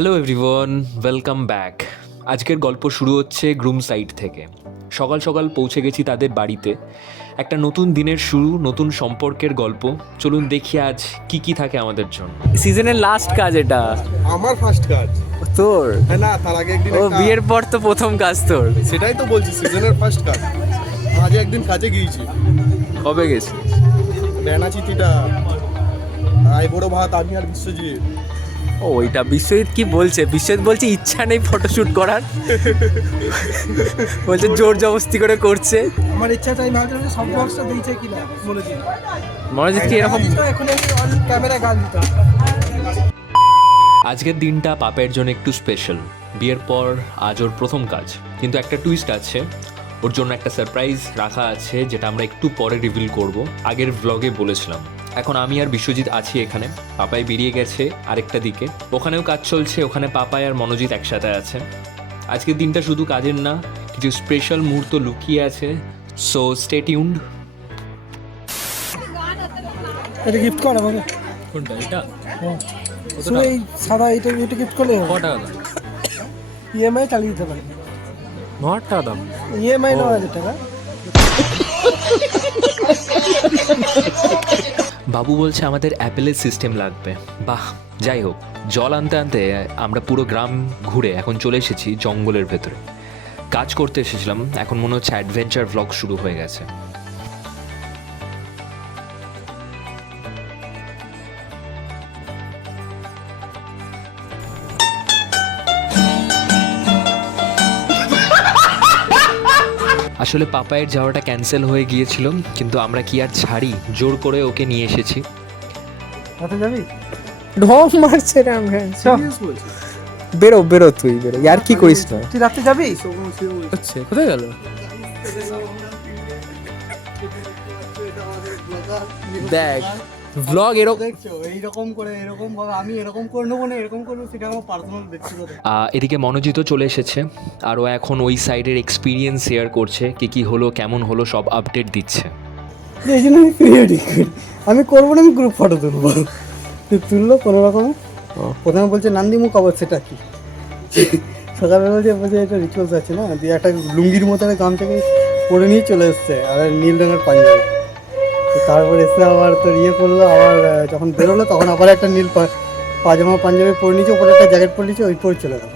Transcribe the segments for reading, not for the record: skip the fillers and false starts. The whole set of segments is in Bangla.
Hello everyone, welcome back. আজকের গল্প শুরু হচ্ছে গ্রুম সাইড থেকে। সকাল সকাল পৌঁছে গেছি তাদের বাড়িতে। একটা নতুন দিনের শুরু, নতুন সম্পর্কের গল্প। চলুন দেখি আজ কি কি থাকে আমাদের জন্য। সিজনের লাস্ট কাজ এটা আমার ফার্স্ট কাজ। তোর? হ্যাঁ না, তার আগে একদিন ও বিয়ের পর তো প্রথম কাজ তোর। সেটাই তো বলছি, সিজনের ফার্স্ট কাজ। আজ একদিন কাজে গিয়েছি। কবে গেছি? বেনাচিতিটা আই বড় ভাত, আমি আর বিশ্বজিৎ। ও ওইটা বিশ্বজিৎ কি বলছে? বিশ্বজিৎ বলছে ইচ্ছা নেই ফটোশুট করার, বলছে জোর জবরদস্তি করে করছে। আমার ইচ্ছাটা আমি ভাবছিলাম যে সব বক্সটা দিয়েছে কিনা মনোজিৎ। মনোজিৎ কি এরকম? এখন আমি অন ক্যামেরা গান দিতাম। আজকের দিনটা পাপের জন্য একটু স্পেশাল। বিয়ের পর আজ ওর প্রথম কাজ, কিন্তু একটা টুইস্ট আছে। ওর জন্য একটা সারপ্রাইজ রাখা আছে, যেটা আমরা একটু পরে রিভিল করব। আগের ব্লগে বলেছিলাম। এখন আমি আর বিশ্বজিৎ আছি এখানে, পাপাই বেরিয়ে গেছে আরেকটা দিকে। ওখানেও কাজ চলছে, ওখানে পাপাই আর মনোজিৎ একসাথে আছে। আজকের দিনটা শুধু কাজের না, কিছু স্পেশাল মুহূর্ত লুকিয়ে আছে। So stay tuned. এটা গিফট কর আমাকে। কোনটা এটা? শুধু এই সাদা এটা গিফট করলে কটা? ইএমআই চালিয়ে দিতে পারে। নটা দাম। ইএমআই 9,000 টাকা। বাবু বলছে আমাদের অ্যাপেলের সিস্টেম লাগবে। বাহ, যাই হোক, জল আনতে আনতে আমরা পুরো গ্রাম ঘুরে এখন চলে এসেছি জঙ্গলের ভেতরে। কাজ করতে এসেছিলাম, এখন মনে হচ্ছে অ্যাডভেঞ্চার ভ্লগ শুরু হয়ে গেছে। আসলে পাপায়ের যাওয়াটা ক্যান্সেল হয়ে গিয়েছিল, কিন্তু আমরা কি আর ছাড়ি, জোর করে ওকে নিয়ে এসেছি। রাতে যাবি? ঢং মারছে রাম। হ্যাঁ সিরিয়াস বলছি। বেরো বেরো, তুই বেরো, আর কি করিস না। তুই রাতে যাবি? হচ্ছে কোথায় গেল? দেখ ব্লগ এরকম দেখছো এইরকম করে এরকম ভাবে আমি এরকম করে নেবো না, এরকম করবো, সেটা আমার পার্সোনাল ব্যক্তিগত। এদিকে মনোজিতও চলে এসেছে, আর ও এখন ওই সাইডের এক্সপিরিয়েন্স শেয়ার করছে, কি হলো, কেমন হলো, সব আপডেট দিচ্ছে। এই জন্য আমি ক্রিয়েটিভ আমি করবো না, আমি গ্রুপ ফটো তুলবো। তুই তুললো কোনো রকমে। প্রথমে বলছে নান্দিমুখ, আবার সেটা কি সকালবেলা বলছে এটা রিচুয়ালস আছে না, দিয়ে একটা লুঙ্গির মতো একটা গামছাকে পরে নিয়ে চলে এসছে, আর নীল রঙের পাঞ্জাবি। তো তারপর এসে আবার তোর করলো, আবার যখন বেরোলো তখন আবার একটা নীল পাজামা পাঞ্জাবি পরে নিয়েছে, ওপরে একটা জ্যাকেট পরে নিয়েছে, ওই পরে চলে গেল।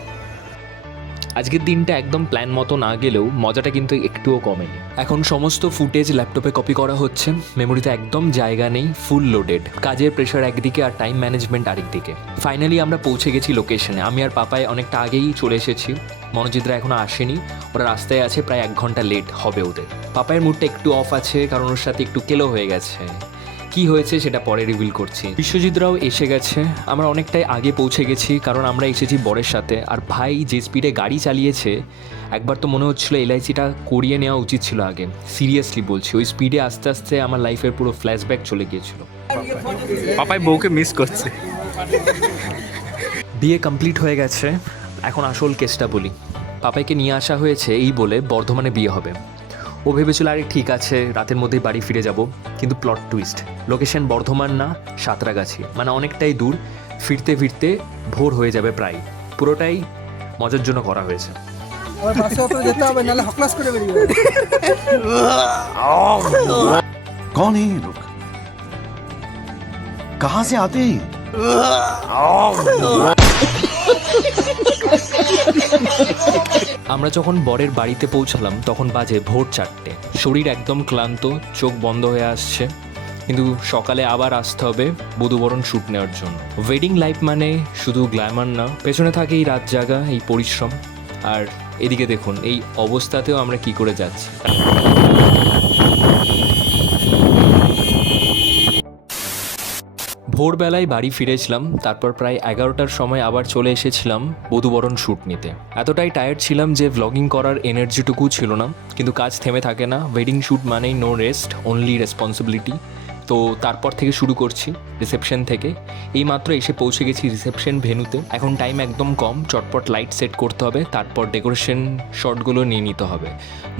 আজকের দিনটা একদম প্ল্যান মতো না গেলেও মজাটা কিন্তু একটুও কমেনি। এখন সমস্ত ফুটেজ ল্যাপটপে কপি করা হচ্ছে, মেমোরিতে একদম জায়গা নেই, ফুল লোডেড। কাজের প্রেশার একদিকে আর টাইম ম্যানেজমেন্ট আরেকদিকে। ফাইনালি আমরা পৌঁছে গেছি লোকেশনে। আমি আর পাপায় অনেকটা আগেই চলে এসেছি, মনোজিতরা এখনো আসেনি, ওরা রাস্তায় আছে, প্রায় 1 ঘন্টা লেট হবে ওদের। পাপায়ের মুডটা একটু অফ আছে, কারণ ওর সাথে একটু কেলো হয়ে গেছে। কি হয়েছে সেটা পরে রিভিল করছি। বিশ্বজিৎরাও এসে গেছে, আমরা অনেকটাই আগে পৌঁছে গেছি, কারণ আমরা এসেছি বরের সাথে। আর ভাই যে স্পিডে গাড়ি চালিয়েছে, একবার তো মনে হচ্ছিল এলআইসিটা করিয়ে নেওয়া উচিত ছিল আগে। সিরিয়াসলি বলছি, ওই স্পিডে আস্তে আস্তে আমার লাইফের পুরো ফ্ল্যাশব্যাক চলে গিয়েছিল। পাপাই বউকে মিস করছে। বিয়ে কমপ্লিট হয়ে গেছে, এখন আসল কেসটা বলি। পাপাইকে নিয়ে আসা হয়েছে এই বলে বর্ধমানে বিয়ে হবে। ও ভেবেছিল আরে ঠিক আছে, রাতের মধ্যেই বাড়ি ফিরে যাব, কিন্তু প্লট টুইস্ট। লোকেশন বর্ধমান না, সাঁতরাগাছি, মানে অনেকটাই দূর। ফিরতে ফিরতে ভোর হয়ে যাবে প্রায়। পুরোটাই মজার জন্য করা হয়েছে। আবার বাসে অপরে যেতে হবে, নাহলে হকলাস করে বেরিয়ে যাবে। कौन है ये लोग? कहां से आते हैं? আমরা যখন বরের বাড়িতে পৌঁছালাম তখন বাজে ভোর 4টে। শরীর একদম ক্লান্ত, চোখ বন্ধ হয়ে আসছে, কিন্তু সকালে আবার আসতে হবে বধূবরণ শ্যুট নেওয়ার জন্য। ওয়েডিং লাইফ মানে শুধু গ্ল্যামার না, পেছনে থাকে এই রাত জাগা, এই পরিশ্রম। আর এদিকে দেখুন, এই অবস্থাতেও আমরা কি করে যাচ্ছি। ভোরবেলায় বাড়ি ফিরেছিলাম, তারপর প্রায় 11টার সময় আবার চলে এসেছিলাম বধূবরণ শ্যুট নিতে। এতটাই টায়ার্ড ছিলাম যে ভ্লগিং করার এনার্জিটুকু ছিল না, কিন্তু কাজ থেমে থাকে না। ওয়েডিং শ্যুট মানেই নো রেস্ট, অনলি রেসপন্সিবিলিটি। তো তারপর থেকে শুরু করছি রিসেপশন থেকে। এই মাত্র এসে পৌঁছে গেছি রিসেপশন ভেন্যুতে। এখন টাইম একদম কম, চটপট লাইট সেট করতে হবে, তারপর ডেকোরেশন শটগুলো নিয়ে নিতে হবে,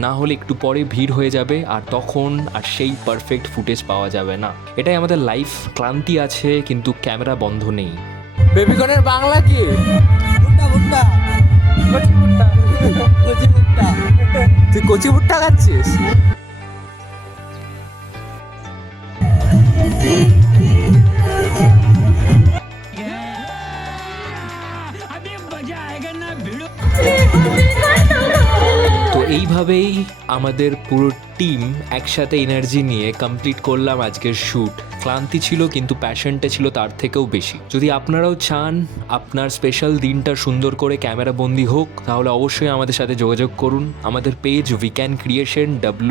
না হলে একটু পরে ভিড় হয়ে যাবে, আর তখন আর সেই পারফেক্ট ফুটেজ পাওয়া যাবে না। এটাই আমাদের লাইফ। ক্লান্তি আছে, কিন্তু ক্যামেরা বন্ধ নেই। বেবিকনের বাংলা কি? কচি ভুট্টা খাচ্ছিস? তো এইভাবেই আমাদের পুরো টিম একসাথে এনার্জি নিয়ে কমপ্লিট করলাম আজকের শ্যুট। ক্লান্তি ছিল কিন্তু প্যাশনটা ছিল তার থেকেও বেশি। যদি আপনারাও চান আপনার স্পেশাল দিনটা সুন্দর করে ক্যামেরা বন্দি হোক, তাহলে অবশ্যই আমাদের সাথে যোগাযোগ করুন। আমাদের পেজ উইক্যান ক্রিয়েশন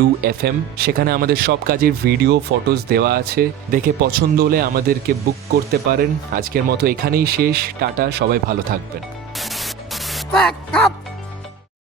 WFM, সেখানে আমাদের সব কাজের ভিডিও ফটোস দেওয়া আছে, দেখে পছন্দ হলে আমাদেরকে বুক করতে পারেন। আজকের মতো এখানেই শেষ, টাটা, সবাই ভালো থাকবেন।